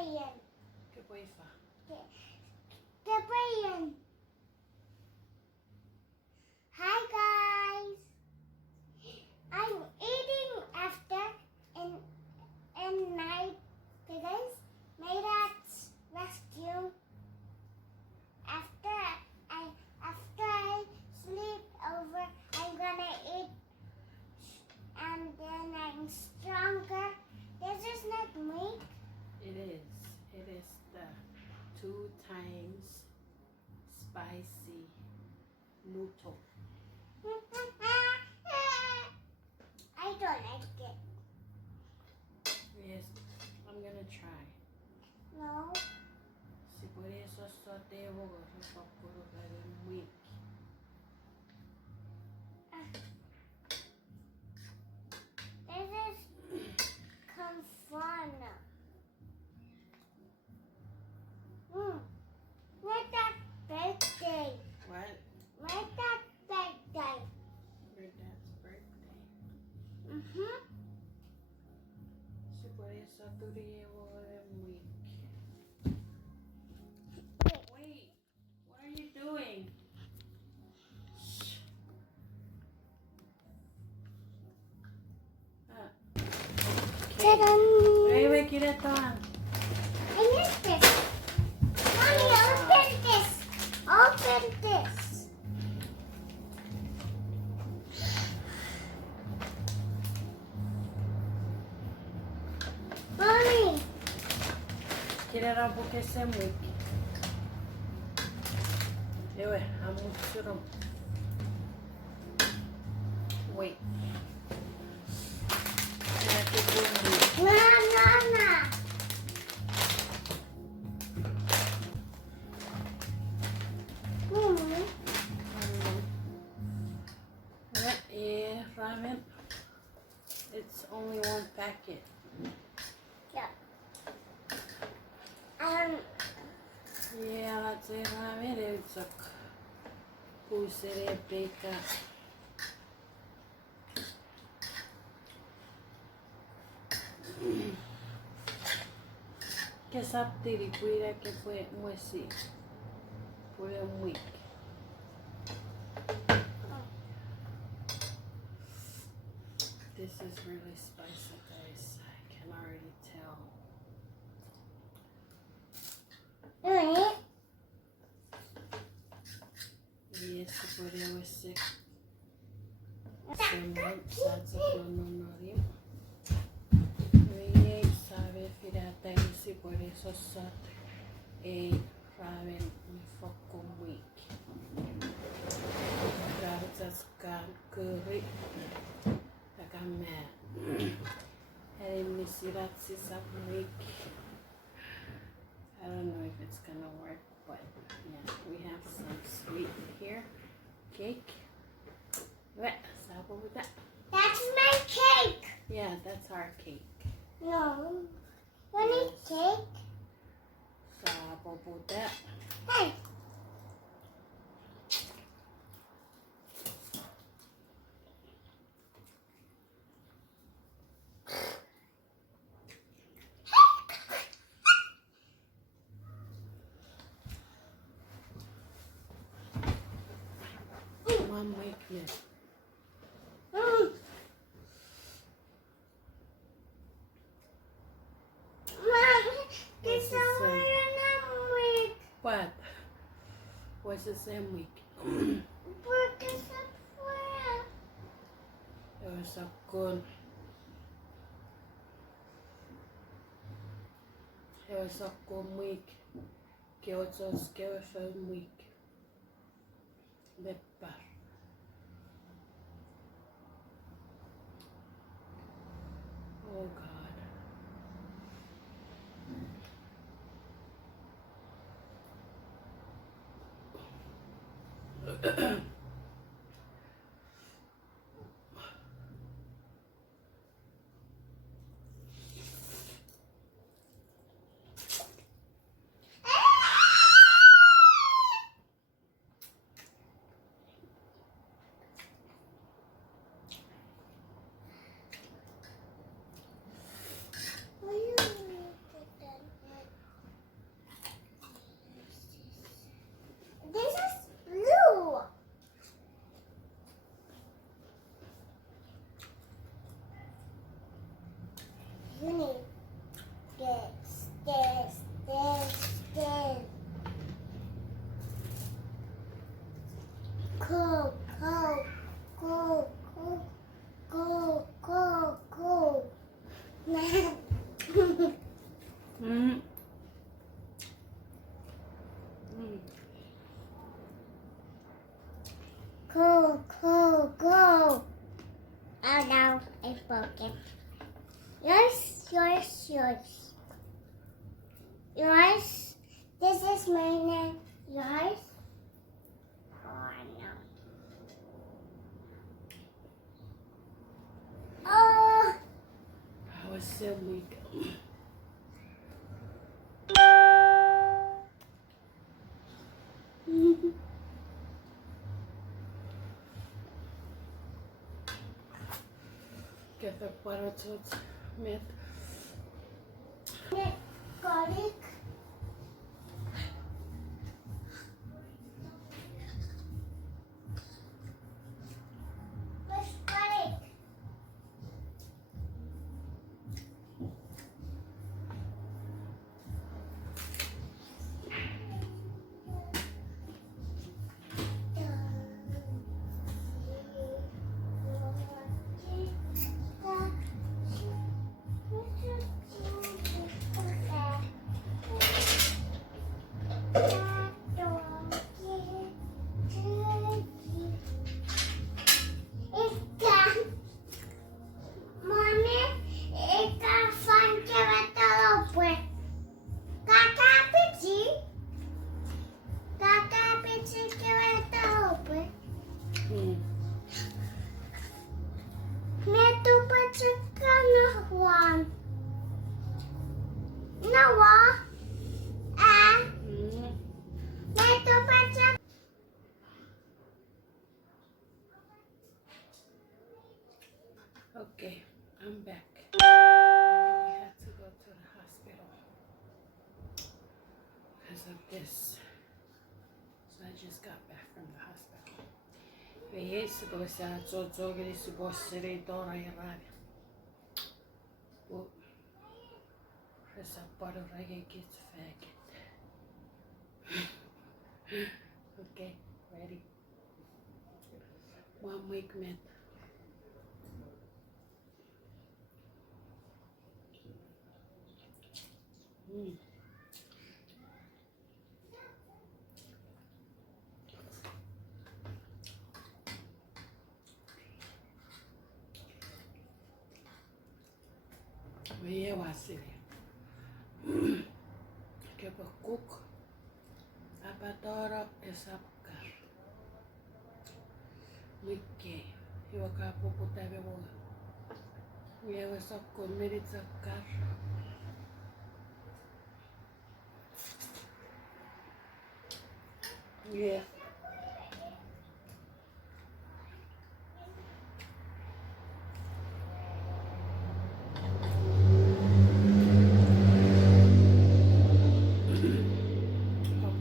Brian. ¿Qué puede fa? The Brian. Hi guys. I'm eating after in night because my dad's rescue. After I sleep over, I'm gonna eat and then I'm stronger. This is not milk. It is. It is the 2 times spicy noodle. I don't like it. Yes, I'm gonna try. No. Si por eso soteo un poco de week. This is Confana. Where's that birthday? What? Where's that birthday? Your dad's birthday. Si por eso soteo un week. Wait, what are you doing? Ta-da! Baby, get it done. I need this. Mommy, open this. Open this. Mommy. Get it up porque c'est week. Anyway, I'm going to sit on. Wait. No, no, no. Ramen. It's only 1 packet. Yeah. Yeah, that's it. Ramen. It's a pusere beka. Que saptiri puira que fue muesi. Por un week. This is really spicy, guys. I can already tell. Yes, podría ser. Salsa con norim. Oye, sabe, pirata, y si por eso sot. Ramen, mi foco week. Rabbits got curry. I got mad. And me see that week. I don't know if it's gonna work, but yeah, we have some sweet here. Cake. What? Sabo with that. That's my cake. Yeah, that's our cake. No. You need cake? Sabo with that. Hey. One weakness. This is week. What? What's the same week? Porque se fue. It was so good. It was a good week. Que otros que fue un week. De par. Oh God. You need this. Go. Mm. Go. Oh no, it's broken. Yours. This is mine. Yours. Oh no. Oh. How is silly? Get the butter toast mit. Garlic. Where's garlic? Mm. Metu pacekana Juan. Nawa. Mm. Metu pacek. Okay, I'm back. I really had to go to the hospital because of this. So I just got back from the hospital. Vei se dove si alzò che si può essere d'ora in radio. Questa butter reggae gets faggot. Okay, ready? 1 week mint. Mm. Vei Vasily. Che per cook abadoro e sapkar. Mikke, joka puputa vevoa. Jeva sakko merit sakkar. Yeah.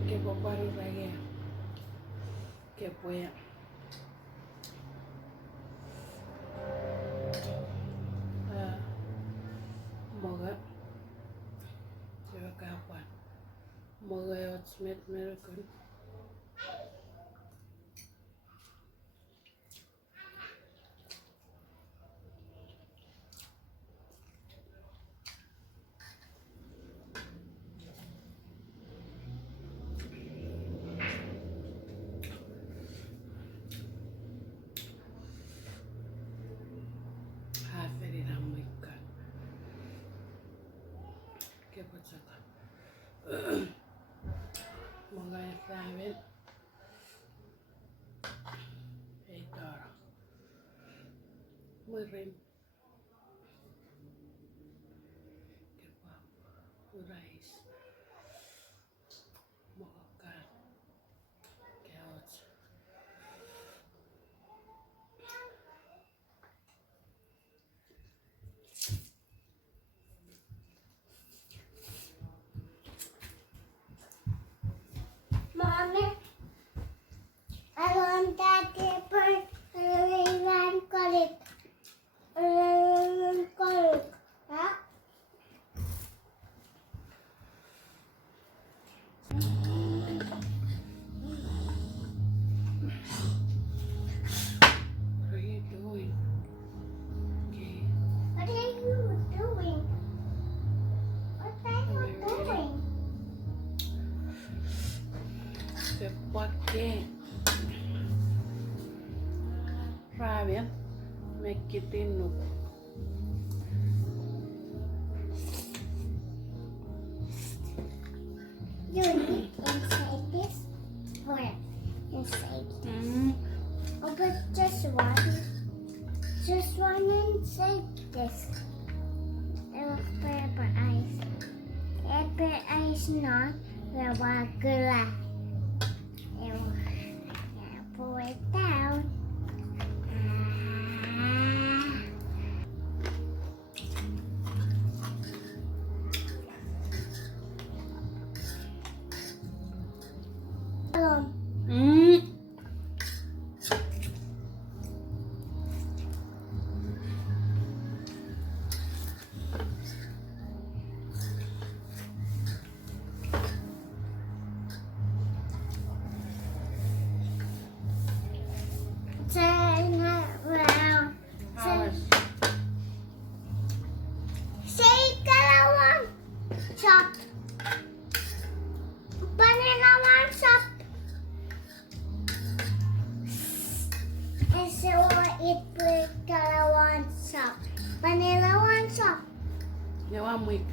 Que paparo reggae. Que pueda. Moga. Joka kapan. Moga jot smet merkun. Haferina muikka. Que potsaka. Moga ja räävin. Ei taara. Muirin. Que papua. Urais. Moga. Que ots. Mommy, I want that paper. Garlic. Huh? pakai ramen make it in You need inside this or inside. Oh, but just one. Just one inside this. Paper eyes. Paper eyes not. The wagula. Pull it down. Turn around. Say one shop. Banana one shop. And so it with color one shop. Vanilla one shop. Ya one week.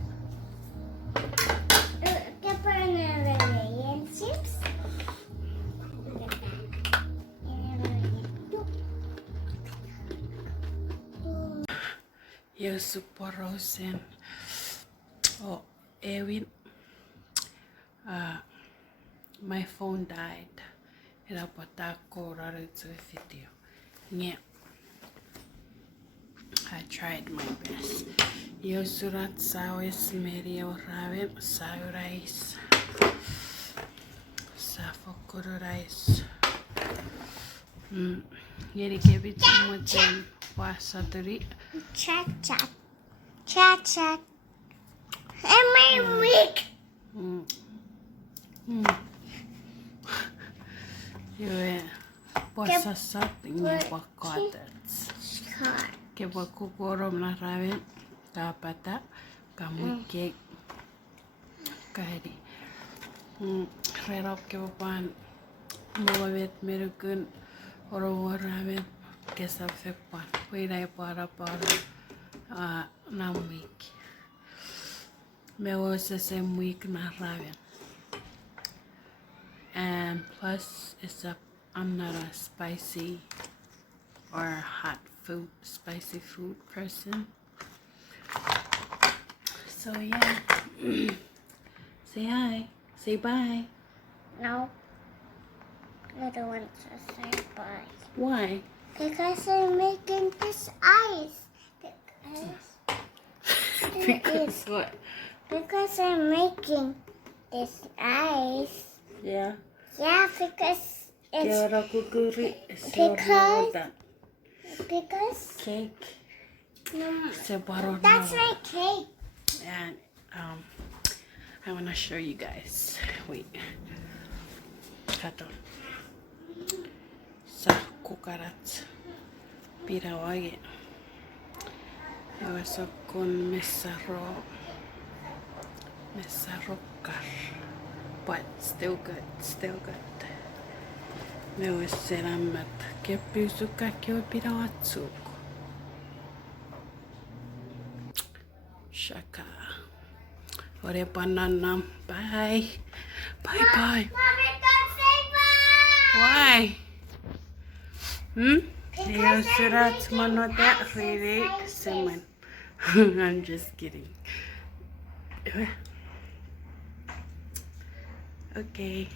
The banana and chips. You're super rosen. Oh, Ewin. My phone died. Era patako rarutsu video. Yeah. I tried my best. Yo surat sawis medio raven saw rice. Safokuru rice. Yeri kebi chumuchen wasaturi. Chat, chat. Chat, chat. Am I weak? Yo posasat niya pakatats. Scar. Kepa kukorom na raven kapata kamukek kahdi. Rerop kepa pan mawabet merukun oro raven kesa fekpan. Puirai para nam week. Me was the same week na raven. And plus I'm not a spicy or hot food, spicy food person. So yeah. Say hi. Say bye. No. I don't want to say bye. Why? Because I'm making this ice. Because what? Because I'm making this ice. Yeah. Yeah, because it's Quiero kukuri. because Cake. no, Separado. that's my cake. And I want to show you guys. Wait. Cut on. Sa kukarat. Pirawagi. It was a con mesarro. Mesarrocar. But still good. Still good. Me was selamat. Kepiusuka kyo pirawatsu. Shaka. Ore banana. Bye. Bye bye. Mommy, don't say bye. Why? Yo Because I'm surat making manota ice really and semen. I'm just kidding. Okay.